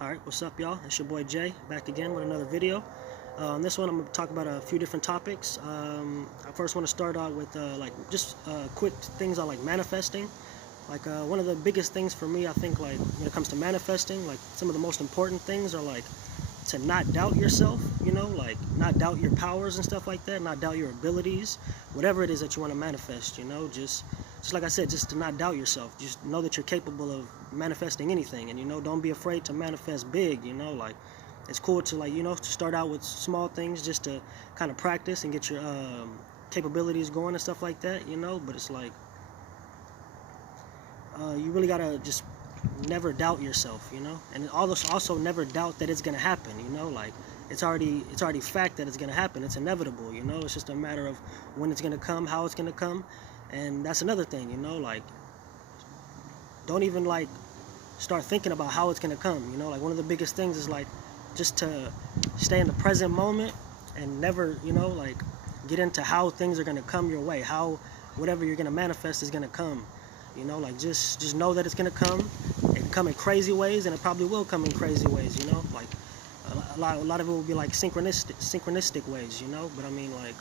Alright, what's up y'all? It's your boy Jay, back again with another video. On this one I'm going to talk about a few different topics. I first want to start out with quick things on like manifesting. One of the biggest things for me, I think, like when it comes to manifesting, like some of the most important things are like to not doubt yourself, like not doubt your powers and stuff like that, not doubt your abilities, whatever it is that you want to manifest, just like I said, just to not doubt yourself. Just know that you're capable of manifesting anything, and don't be afraid to manifest big. Like it's cool to to start out with small things just to kind of practice and get your capabilities going and stuff like that, but it's like you really gotta just never doubt yourself, and also never doubt that it's gonna happen, like it's already fact that it's gonna happen. It's inevitable, it's just a matter of when it's gonna come, how it's gonna come. And that's another thing, like don't even like start thinking about how it's gonna come, like one of the biggest things is like just to stay in the present moment and never, like get into how things are gonna come your way, how whatever you're gonna manifest is gonna come. Like just know that it's gonna come. It can come in crazy ways, and it probably will come in crazy ways. Like a lot of it will be like synchronistic ways. But I mean, like,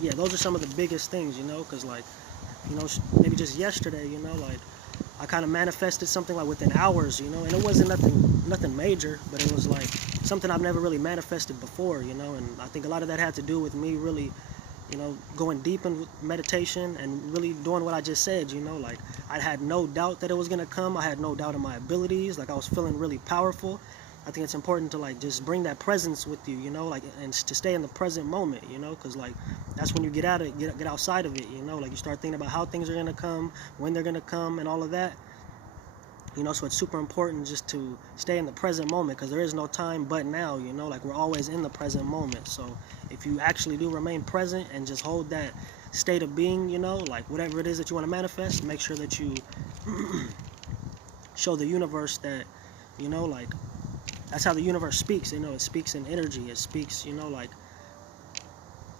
yeah, those are some of the biggest things. Because like, maybe just yesterday, like I kind of manifested something like within hours. And it wasn't nothing major, but it was like something I've never really manifested before. And I think a lot of that had to do with me really, going deep in meditation and really doing what I just said, like I had no doubt that it was gonna come. I had no doubt in my abilities. Like I was feeling really powerful. I think it's important to like just bring that presence with you, like, and to stay in the present moment, because like that's when you get outside of it, like you start thinking about how things are gonna come, when they're gonna come, and all of that. So it's super important just to stay in the present moment, because there is no time but now, like we're always in the present moment. So if you actually do remain present and just hold that state of being, like whatever it is that you want to manifest, make sure that you show the universe that, like that's how the universe speaks. It speaks in energy. It speaks, like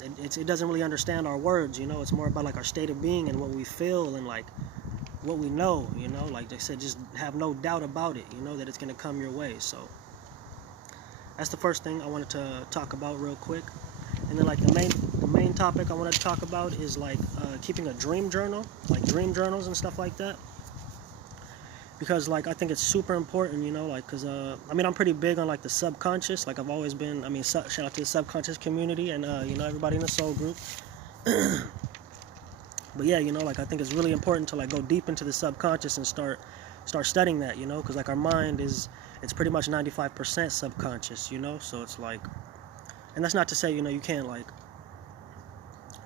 it doesn't really understand our words. It's more about like our state of being and what we feel and like what we know, like I said, just have no doubt about it, that it's gonna come your way. So that's the first thing I wanted to talk about real quick. And then like the main topic I wanted to talk about is like keeping a dream journal, like dream journals and stuff like that, because like I think it's super important, like because I mean I'm pretty big on like the subconscious. Like I've always been. I mean, shout out to the subconscious community and everybody in the soul group. But yeah, like I think it's really important to like go deep into the subconscious and start studying that, because like our mind it's pretty much 95% subconscious, so it's like, and that's not to say, you can't like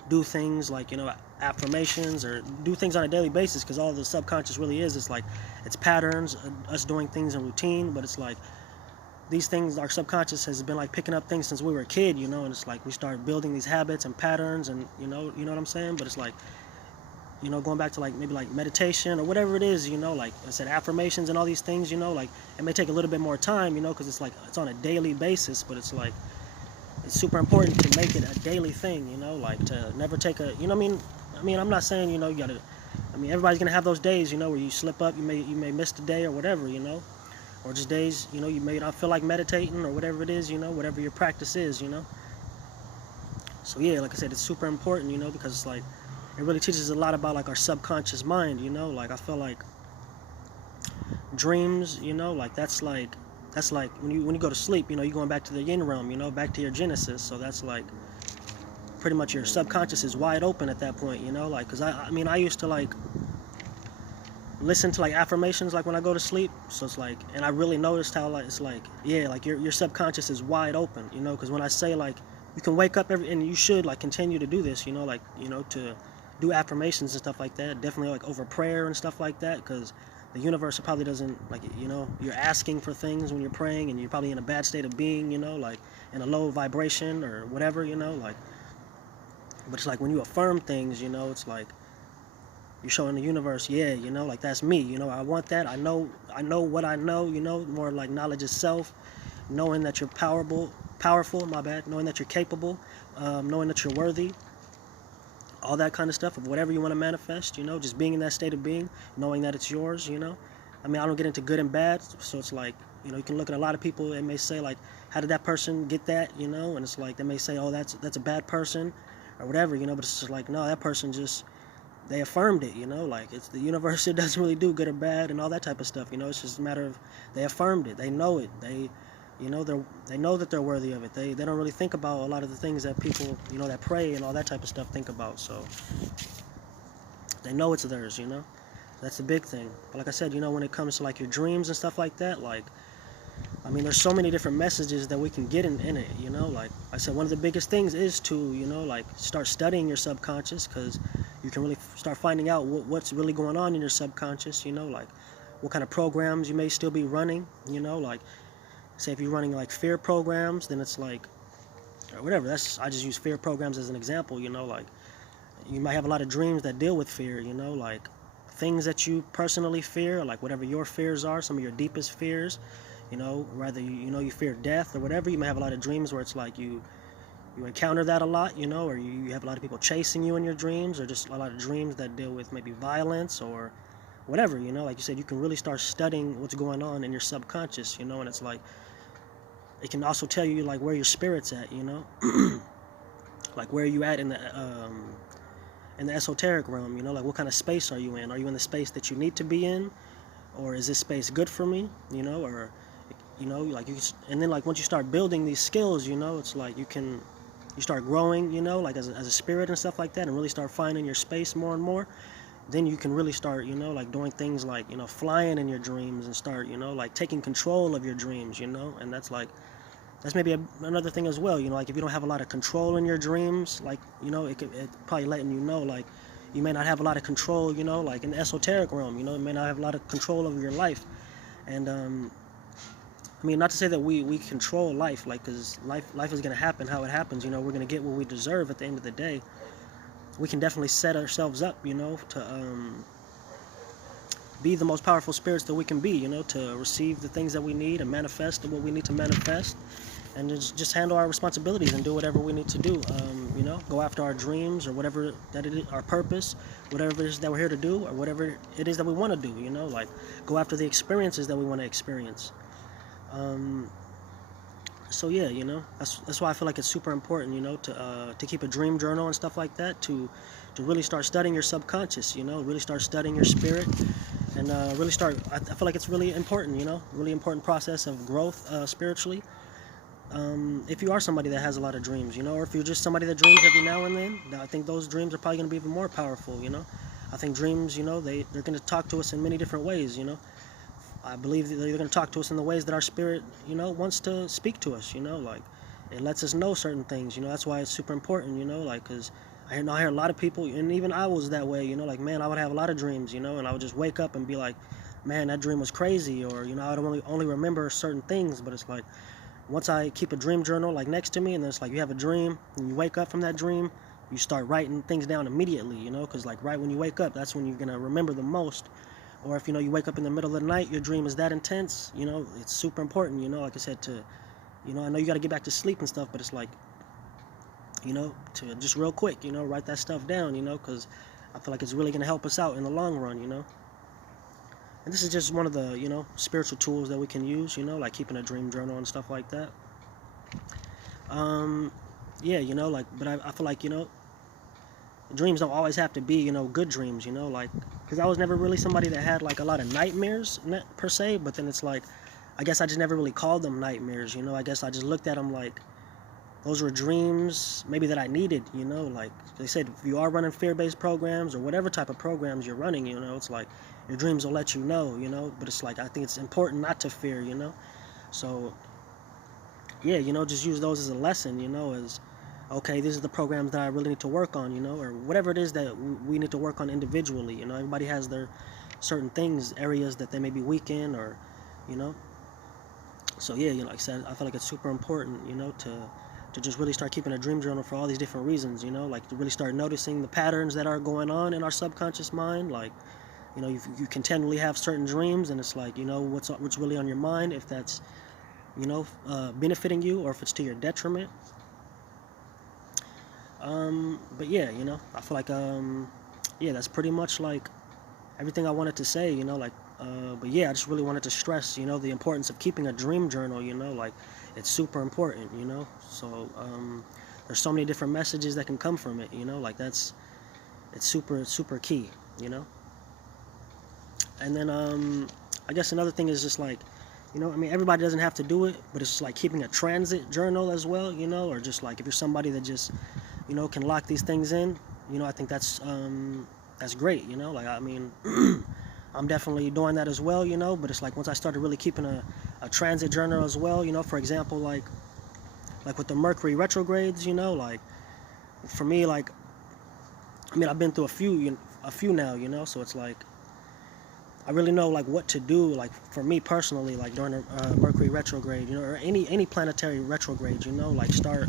do things like, affirmations or do things on a daily basis, because all the subconscious really is like it's patterns, us doing things in routine. But it's like these things, our subconscious has been like picking up things since we were a kid, and it's like we start building these habits and patterns, and you know what I'm saying. But it's like, going back to like maybe like meditation or whatever it is, like I said, affirmations and all these things, like it may take a little bit more time, because it's like it's on a daily basis. But it's like it's super important to make it a daily thing, like to never take a, I mean I'm not saying, you gotta, I mean everybody's gonna have those days, where you slip up, you may miss the day or whatever, or just days, you may not feel like meditating or whatever it is, whatever your practice is, So yeah, like I said, it's super important, because it's like it really teaches a lot about like our subconscious mind, like I feel like dreams, like that's like when you go to sleep, you're going back to the yin realm, back to your genesis. So that's like pretty much your subconscious is wide open at that point, like because I mean I used to like listen to like affirmations like when I go to sleep. So it's like, and I really noticed how like it's like, yeah, like your subconscious is wide open, because when I say like you can wake up and you should like continue to do this, like to do affirmations and stuff like that, definitely like over prayer and stuff like that, because the universe probably doesn't like, you're asking for things when you're praying, and you're probably in a bad state of being, like in a low vibration or whatever, like, but it's like when you affirm things, it's like you're showing the universe, yeah, like that's me, I want that, I know what I know, more like knowledge of self, knowing that you're powerful, my bad, knowing that you're capable, knowing that you're worthy, all that kind of stuff of whatever you want to manifest, just being in that state of being, knowing that it's yours, I mean, I don't get into good and bad, so it's like, you can look at a lot of people and may say like, how did that person get that, and it's like they may say, oh, that's a bad person or whatever, but it's just like, no, that person just, they affirmed it, like it's the universe. It doesn't really do good or bad and all that type of stuff, it's just a matter of they affirmed it, they know it, they know that they're worthy of it. They don't really think about a lot of the things that people, that pray and all that type of stuff think about. So they know it's theirs, that's the big thing. But like I said, when it comes to like your dreams and stuff like that, like, I mean, there's so many different messages that we can get in it, like I said, one of the biggest things is to, like start studying your subconscious, because you can really start finding out what's really going on in your subconscious, like what kind of programs you may still be running, like say if you're running like fear programs, then it's like, or whatever, I just use fear programs as an example, like you might have a lot of dreams that deal with fear, like things that you personally fear, like whatever your fears are, some of your deepest fears, whether you fear death or whatever. You may have a lot of dreams where it's like you encounter that a lot, or you have a lot of people chasing you in your dreams, or just a lot of dreams that deal with maybe violence or whatever, like you said, you can really start studying what's going on in your subconscious, and it's like, it can also tell you like where your spirit's at, like where are you at in the esoteric realm, like what kind of space are you in? Are you in the space that you need to be in, or is this space good for me, or like and then like once you start building these skills, it's like you start growing, like as a spirit and stuff like that, and really start finding your space more and more. Then you can really start, like doing things like, flying in your dreams, and start, like taking control of your dreams, and that's maybe another thing as well, like if you don't have a lot of control in your dreams, like, it probably letting like you may not have a lot of control, like in the esoteric realm, you may not have a lot of control over your life. And I mean, not to say that we control life, like, because life is going to happen how it happens, we're going to get what we deserve at the end of the day. We can definitely set ourselves up, to be the most powerful spirits that we can be, to receive the things that we need and manifest what we need to manifest, and just handle our responsibilities and do whatever we need to do, go after our dreams, or whatever that it is, our purpose, whatever it is that we're here to do, or whatever it is that we want to do, like go after the experiences that we want to experience. So yeah, that's why I feel like it's super important, to keep a dream journal and stuff like that, to really start studying your subconscious, really start studying your spirit, and really start. I feel like it's really important, really important process of growth spiritually. If you are somebody that has a lot of dreams, or if you're just somebody that dreams every now and then, I think those dreams are probably going to be even more powerful. I think dreams, they're going to talk to us in many different ways. I believe that they're going to talk to us in the ways that our spirit, wants to speak to us, like it lets us know certain things, that's why it's super important, like, because I hear a lot of people, and even I was that way, like, man, I would have a lot of dreams, and I would just wake up and be like, man, that dream was crazy, or, I would only remember certain things. But it's like, once I keep a dream journal, like, next to me, and then it's like, you have a dream, and you wake up from that dream, you start writing things down immediately, because, like, right when you wake up, that's when you're going to remember the most. Or if, you wake up in the middle of the night, your dream is that intense, it's super important, like I said, to, I know you got to get back to sleep and stuff, but it's like, to just real quick, write that stuff down, because I feel like it's really going to help us out in the long run, And this is just one of the, spiritual tools that we can use, like keeping a dream journal and stuff like that. Yeah, like, but I feel like, dreams don't always have to be, good dreams, like, because I was never really somebody that had like a lot of nightmares per se, but then it's like, I guess I just never really called them nightmares, I guess I just looked at them like those were dreams maybe that I needed, like they said, if you are running fear-based programs or whatever type of programs you're running, it's like your dreams will let you know, but it's like, I think it's important not to fear, so yeah, just use those as a lesson, as okay, these are the programs that I really need to work on, or whatever it is that we need to work on individually, everybody has their certain things, areas that they may be weak in, or, so yeah, like I said, I feel like it's super important, to just really start keeping a dream journal for all these different reasons, like to really start noticing the patterns that are going on in our subconscious mind, like, you continually have certain dreams, and it's like, what's really on your mind, if that's, benefiting you, or if it's to your detriment. But yeah, I feel like, yeah, that's pretty much like everything I wanted to say, like, But yeah, I just really wanted to stress, the importance of keeping a dream journal. Like it's super important. So there's so many different messages that can come from it. Like it's super super key. And then I guess another thing is just like, I mean, everybody doesn't have to do it, but it's just like keeping a transit journal as well. Or just like if you're somebody that just can lock these things in. I think that's great. Like I mean. I'm definitely doing that as well, but it's like once I started really keeping a transit journal as well, for example, like with the Mercury retrogrades, like for me, like, I mean, I've been through a few now, so it's like, I really know like what to do, like for me personally, like during a Mercury retrograde, or any planetary retrograde, like start,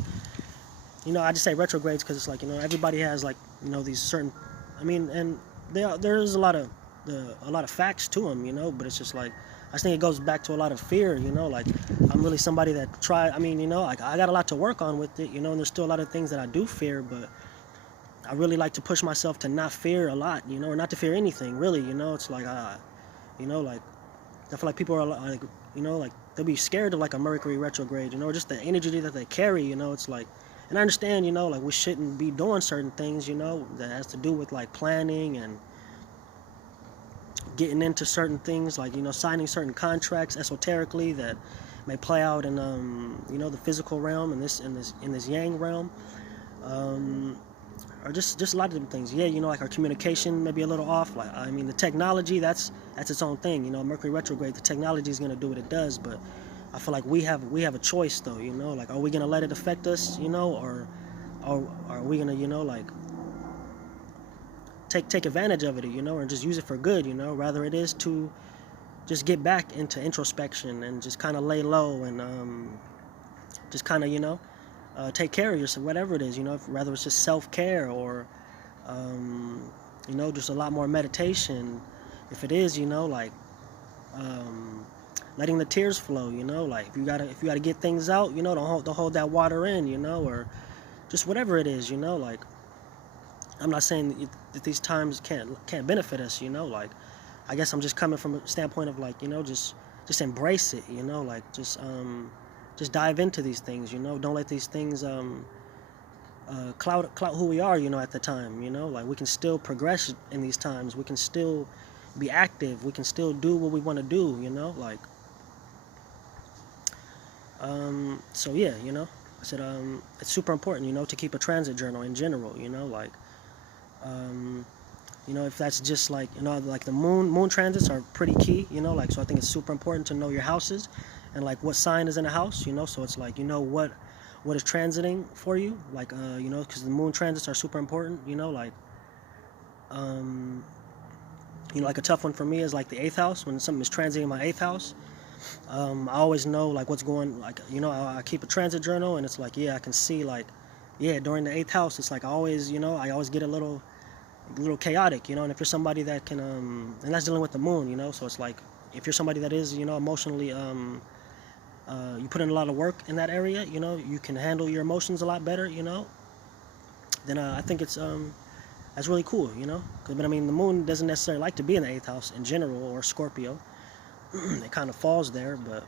I just say retrogrades because it's like, everybody has like, these certain, I mean, and there's a lot of facts to them, but it's just like, I think it goes back to a lot of fear, like I'm really somebody that like I got a lot to work on with it, and there's still a lot of things that I do fear, but I really like to push myself to not fear a lot, or not to fear anything, really, it's like, like, I feel like people are like, like they'll be scared of like a Mercury retrograde, or just the energy that they carry, it's like, and I understand, like we shouldn't be doing certain things, that has to do with like planning and getting into certain things, like signing certain contracts esoterically that may play out in the physical realm, in this yang realm, or just a lot of different things. Yeah, like our communication may be a little off. Like I mean, the technology that's its own thing. Mercury retrograde, the technology is gonna do what it does, but I feel like we have a choice though. Like are we gonna let it affect us? Or are we gonna like take advantage of it, or just use it for good, rather it is to just get back into introspection and just kind of lay low and just kind of, take care of yourself, whatever it is, rather it's just self-care or, just a lot more meditation. If it is, like, letting the tears flow, like if you gotta get things out, don't hold that water in, or just whatever it is, like, I'm not saying that these times can't benefit us, like, I guess I'm just coming from a standpoint of like, just embrace it, like just dive into these things, don't let these things cloud who we are, at the time, like we can still progress in these times, we can still be active, we can still do what we want to do, like, so yeah, I said it's super important, to keep a transit journal in general, like. If that's just like, like the moon transits are pretty key, like, so I think it's super important to know your houses and like what sign is in a house, so it's like, what is transiting for you, like, because the moon transits are super important, like, like a tough one for me is like the 8th house, when something is transiting my 8th house. I always know like what's going, like, I keep a transit journal and it's like, yeah, I can see like, yeah, during the 8th house, it's like I always get a little chaotic, and if you're somebody that can, and that's dealing with the moon, so it's like, if you're somebody that is, emotionally, you put in a lot of work in that area, you can handle your emotions a lot better, then I think it's, that's really cool, but I mean, the moon doesn't necessarily like to be in the 8th house in general, or Scorpio. It kind of falls there, but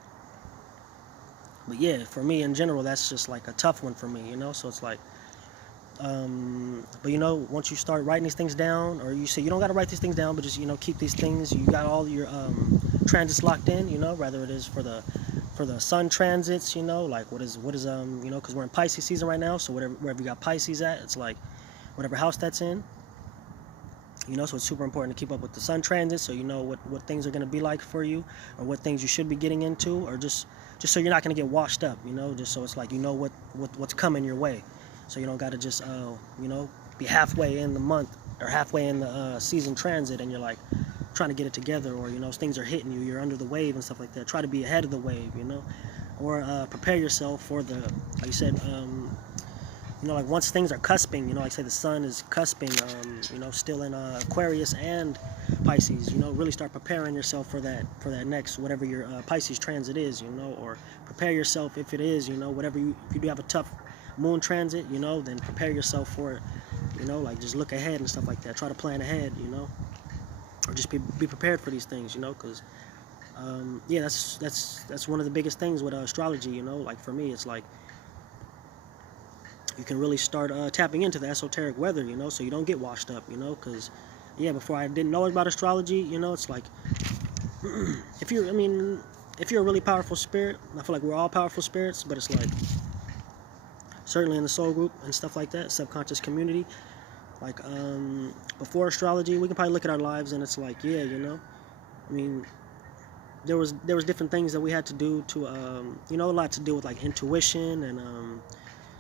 yeah, for me in general, that's just like a tough one for me, so it's like, but once you start writing these things down, or you say you don't got to write these things down, but just keep these things, you got all your transits locked in, rather it is for the sun transits, like what is because we're in Pisces season right now, so wherever you got Pisces at, it's like whatever house that's in, so it's super important to keep up with the sun transits, so what things are going to be like for you, or what things you should be getting into, or just so you're not going to get washed up, just so it's like what's coming your way. So you don't got to just, be halfway in the month or halfway in the season transit and you're like trying to get it together, or, things are hitting you, you're under the wave and stuff like that. Try to be ahead of the wave, or prepare yourself for the, like you said, like once things are cusping, like say the sun is cusping, still in Aquarius and Pisces, really start preparing yourself for that next, whatever your Pisces transit is, or prepare yourself if it is, whatever if you do have a tough moon transit, then prepare yourself for it, like just look ahead and stuff like that. Try to plan ahead, or just be prepared for these things, you know, because yeah, that's one of the biggest things with astrology, you know. Like for me, it's like you can really start tapping into the esoteric weather, you know, so you don't get washed up, you know, because yeah, before I didn't know about astrology, you know, it's like if you're, I mean, if you're a really powerful spirit, I feel like we're all powerful spirits, but it's like certainly in the soul group and stuff like that, subconscious community, like before astrology, we can probably look at our lives and it's like, yeah, you know, I mean, there was different things that we had to do to you know, a lot to do with like intuition and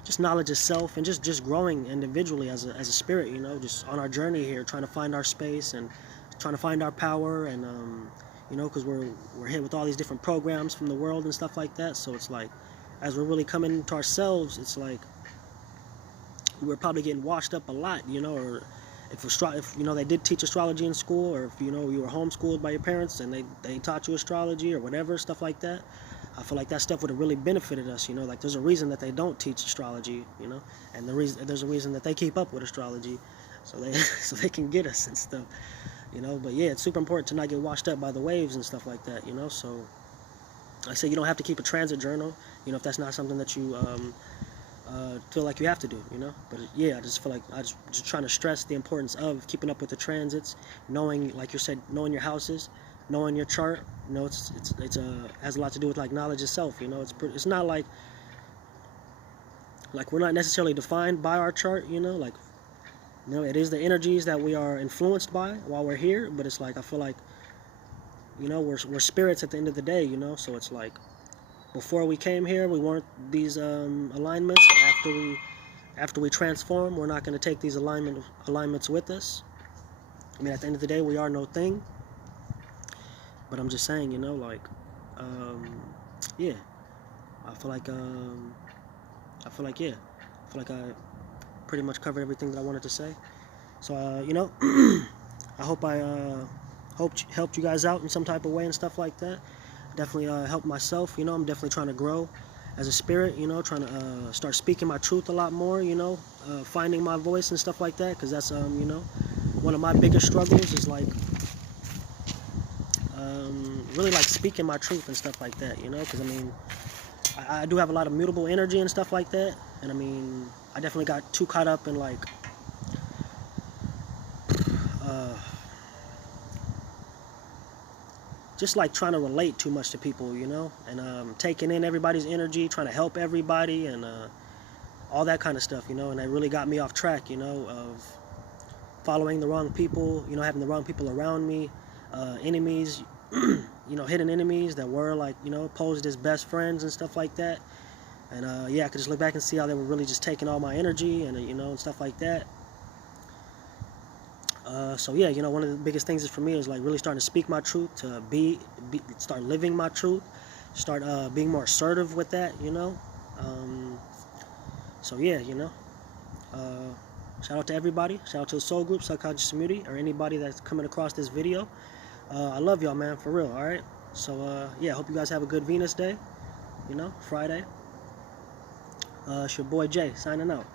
just knowledge of self and just growing individually as a spirit, you know, just on our journey here, trying to find our space and trying to find our power and you know, because we're hit with all these different programs from the world and stuff like that. So it's like, as we're really coming to ourselves, it's like we're probably getting washed up a lot, you know, or if you know they did teach astrology in school, or if you know you were homeschooled by your parents and they taught you astrology or whatever, stuff like that. I feel like that stuff would have really benefited us, you know. Like there's a reason that they don't teach astrology, you know, and there's a reason that they keep up with astrology, so they so they can get us and stuff, you know. But yeah, it's super important to not get washed up by the waves and stuff like that, you know. So I say you don't have to keep a transit journal, you know, if that's not something that you feel like you have to do, you know. But yeah, I just feel like just trying to stress the importance of keeping up with the transits, knowing, like you said, knowing your houses, knowing your chart. You know, it's has a lot to do with like knowledge itself. You know, it's not like we're not necessarily defined by our chart. You know, like, you know, it is the energies that we are influenced by while we're here. But it's like I feel like, you know, we're spirits at the end of the day. You know, so it's like before we came here, we weren't these alignments. After we transform, we're not going to take these alignments with us. I mean, at the end of the day, we are no thing. But I'm just saying, you know, like, yeah, I feel like, yeah, I feel like I pretty much covered everything that I wanted to say. So, you know, I hope I helped you guys out in some type of way and stuff like that. Definitely helped myself, you know. I'm definitely trying to grow as a spirit, you know, trying to start speaking my truth a lot more, you know, finding my voice and stuff like that, because that's, you know, one of my biggest struggles is like, really like speaking my truth and stuff like that, you know, because I mean, I do have a lot of mutable energy and stuff like that, and I mean, I definitely got too caught up in like, just like trying to relate too much to people, you know, and taking in everybody's energy, trying to help everybody, and all that kind of stuff, you know, and that really got me off track, you know, of following the wrong people, you know, having the wrong people around me, enemies, you know, hidden enemies that were like, you know, posed as best friends and stuff like that. And yeah, I could just look back and see how they were really just taking all my energy and, you know, and stuff like that. So yeah, you know, one of the biggest things is for me is like really starting to speak my truth, to start living my truth, start being more assertive with that, you know. So yeah, you know, shout out to everybody, shout out to the soul group, subconscious community, or anybody that's coming across this video. I love y'all, man, for real. All right, so yeah, hope you guys have a good Venus day, you know, Friday. It's your boy Jay signing out.